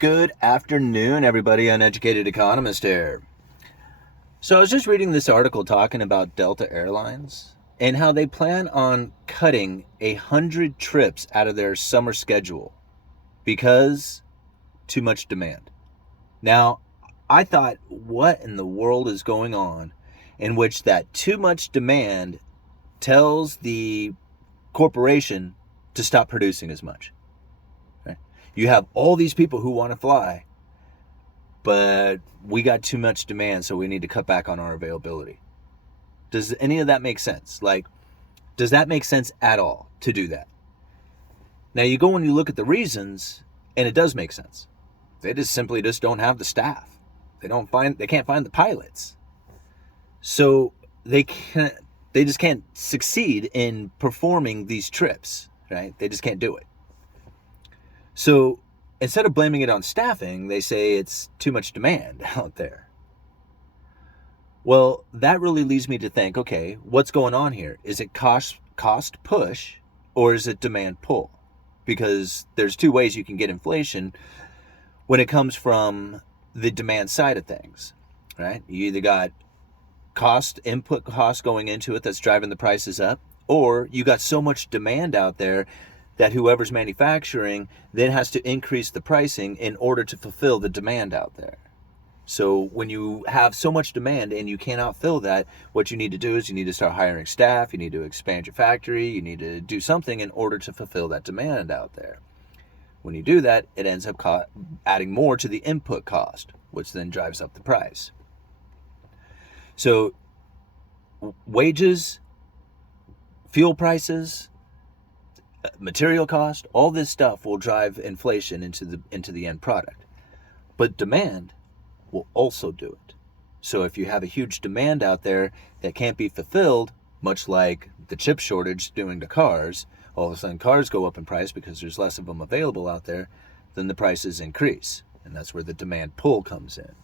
Good afternoon, everybody. Uneducated economist here. So, I was just reading this article talking about Delta Airlines and how they plan on cutting 100 trips out of their summer schedule because too much demand. Now, I thought, what in the world is going on in which that too much demand tells the corporation to stop producing as much? Right? You have all these people who want to fly, but we got too much demand, so we need to cut back on our availability. Does any of that make sense? Like, does that make sense at all to do that? Now you go and you look at the reasons, and it does make sense. They just simply just don't have the staff. They can't find the pilots. So they can't they just can't succeed in performing these trips, right? They just can't do it. So instead of blaming it on staffing, they say it's too much demand out there. Well, that really leads me to think, okay, what's going on here? Is it cost push or is it demand pull? Because there's two ways you can get inflation when it comes from the demand side of things, right? You either got input cost going into it that's driving the prices up, or you got so much demand out there that whoever's manufacturing then has to increase the pricing in order to fulfill the demand out there. So when you have so much demand and you cannot fill that, what you need to do is you need to start hiring staff, you need to expand your factory, you need to do something in order to fulfill that demand out there. When you do that, it ends up adding more to the input cost, which then drives up the price. So wages, fuel prices, material cost, all this stuff will drive inflation into the end product. But demand will also do it. So if you have a huge demand out there that can't be fulfilled, much like the chip shortage doing to cars, all of a sudden cars go up in price because there's less of them available out there, then the prices increase. And that's where the demand pull comes in.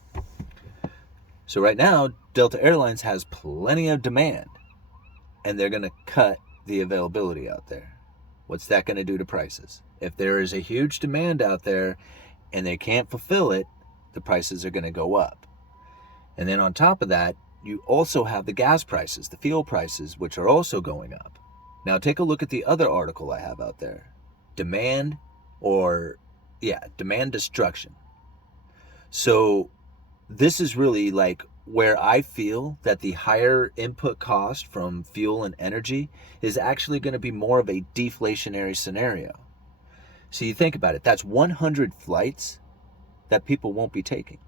So right now, Delta Airlines has plenty of demand, and they're going to cut the availability out there. What's that going to do to prices? If there is a huge demand out there and they can't fulfill it, the prices are going to go up. And then on top of that, you also have the gas prices, the fuel prices, which are also going up. Now take a look at the other article I have out there. Demand demand destruction. So this is really like where I feel that the higher input cost from fuel and energy is actually going to be more of a deflationary scenario. So you think about it, that's 100 flights that people won't be taking.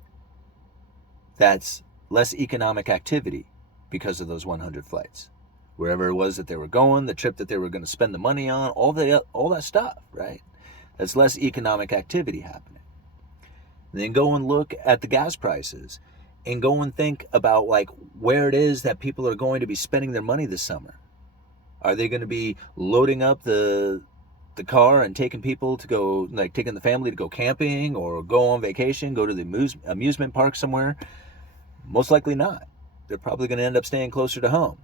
That's less economic activity because of those 100 flights. Wherever it was that they were going, the trip that they were going to spend the money on, all that stuff, right? That's less economic activity happening. And then go and look at the gas prices and go and think about like where it is that people are going to be spending their money this summer. Are they going to be loading up the car and taking people to go, like taking the family to go camping or go on vacation, go to the amusement park somewhere? Most likely not. They're probably going to end up staying closer to home.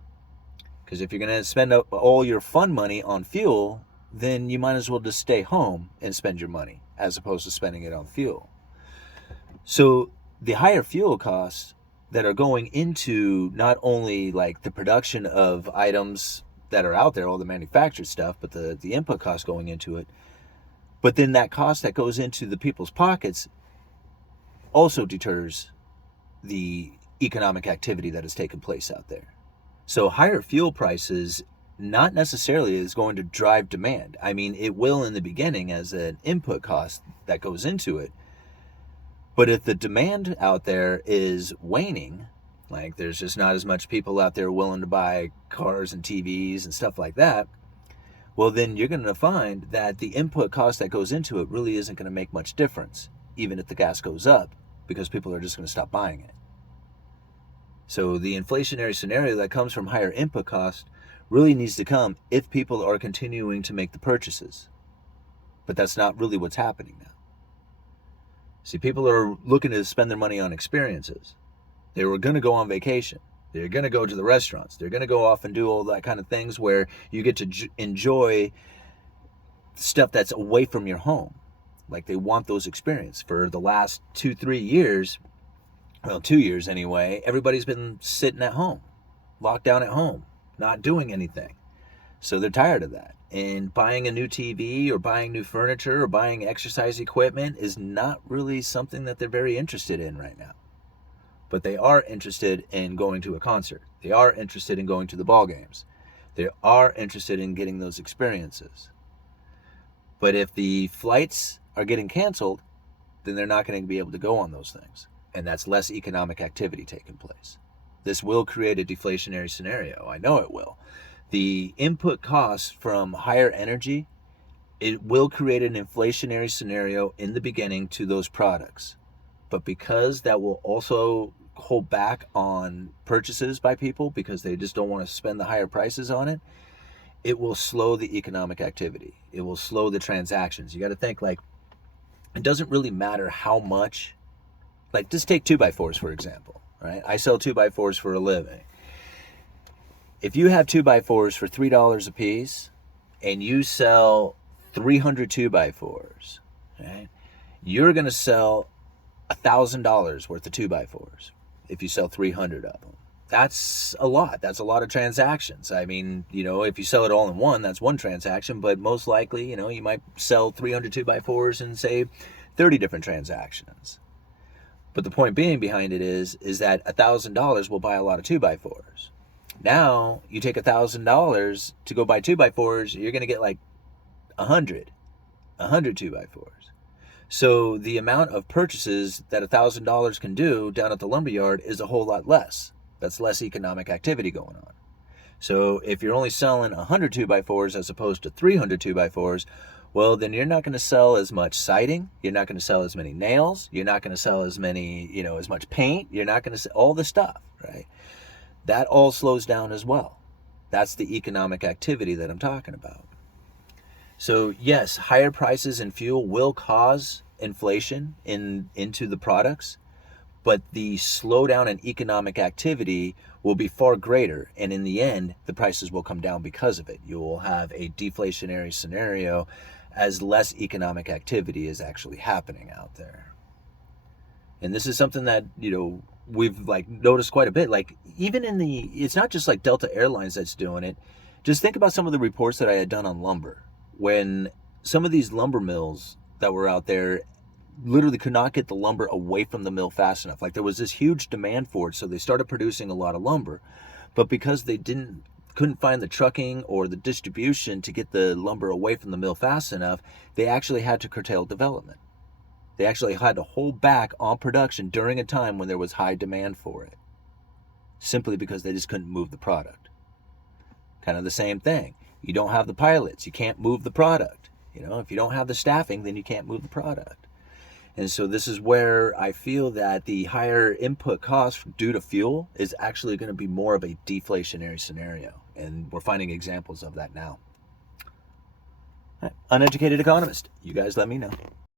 Because if you're going to spend all your fun money on fuel, then you might as well just stay home and spend your money as opposed to spending it on fuel. So the higher fuel costs that are going into not only like the production of items that are out there, all the manufactured stuff, but the input cost going into it, but then that cost that goes into the people's pockets also deters the economic activity that has taken place out there. So higher fuel prices not necessarily is going to drive demand. I mean, it will in the beginning as an input cost that goes into it. But if the demand out there is waning, like there's just not as much people out there willing to buy cars and TVs and stuff like that, well, then you're going to find that the input cost that goes into it really isn't going to make much difference, even if the gas goes up, because people are just going to stop buying it. So the inflationary scenario that comes from higher input cost really needs to come if people are continuing to make the purchases. But that's not really what's happening now. See, people are looking to spend their money on experiences. They were going to go on vacation. They're going to go to the restaurants. They're going to go off and do all that kind of things where you get to enjoy stuff that's away from your home. Like they want those experiences. For the last 2-3 years, well, 2 years anyway, everybody's been sitting at home, locked down at home, not doing anything. So they're tired of that. And buying a new TV or buying new furniture or buying exercise equipment is not really something that they're very interested in right now. But they are interested in going to a concert. They are interested in going to the ball games. They are interested in getting those experiences. But if the flights are getting canceled, then they're not going to be able to go on those things. And that's less economic activity taking place. This will create a deflationary scenario. I know it will. The input costs from higher energy, it will create an inflationary scenario in the beginning to those products. But because that will also hold back on purchases by people because they just don't want to spend the higher prices on it, it will slow the economic activity. It will slow the transactions. You got to think, like, it doesn't really matter how much. Like, just take 2x4s, for example, right? I sell 2x4s for a living. If you have 2x4s for $3 a piece and you sell 300 2x4s, right, you're going to sell $1,000 worth of 2x4s if you sell 300 of them. That's a lot. That's a lot of transactions. I mean, if you sell it all in one, that's one transaction, but most likely, you might sell 300 2x4s in, say, 30 different transactions. But the point being behind it is that $1,000 will buy a lot of 2x4s. Now, you take $1,000 to go buy 2x4s, you're going to get like 100 2x4s. So the amount of purchases that $1,000 can do down at the lumberyard is a whole lot less. That's less economic activity going on. So if you're only selling 100 2x4s as opposed to 300 2x4s, well, then you're not going to sell as much siding. You're not going to sell as many nails. You're not going to sell as many, as much paint. You're not going to sell all the stuff, right? That all slows down as well. That's the economic activity that I'm talking about. So yes, higher prices in fuel will cause inflation into the products, but the slowdown in economic activity will be far greater, and in the end, the prices will come down because of it. You will have a deflationary scenario as less economic activity is actually happening out there. And this is something that, we've noticed quite a bit. Like, even it's not just like Delta Airlines that's doing it. Just think about some of the reports that I had done on lumber. When some of these lumber mills that were out there literally could not get the lumber away from the mill fast enough. Like, there was this huge demand for it, so they started producing a lot of lumber. But because they couldn't find the trucking or the distribution to get the lumber away from the mill fast enough, they actually had to curtail development. They actually had to hold back on production during a time when there was high demand for it, simply because they just couldn't move the product. Kind of the same thing. You don't have the pilots, you can't move the product. If you don't have the staffing, then you can't move the product. And so this is where I feel that the higher input cost due to fuel is actually going to be more of a deflationary scenario. And we're finding examples of that now. Uneducated economist, you guys let me know.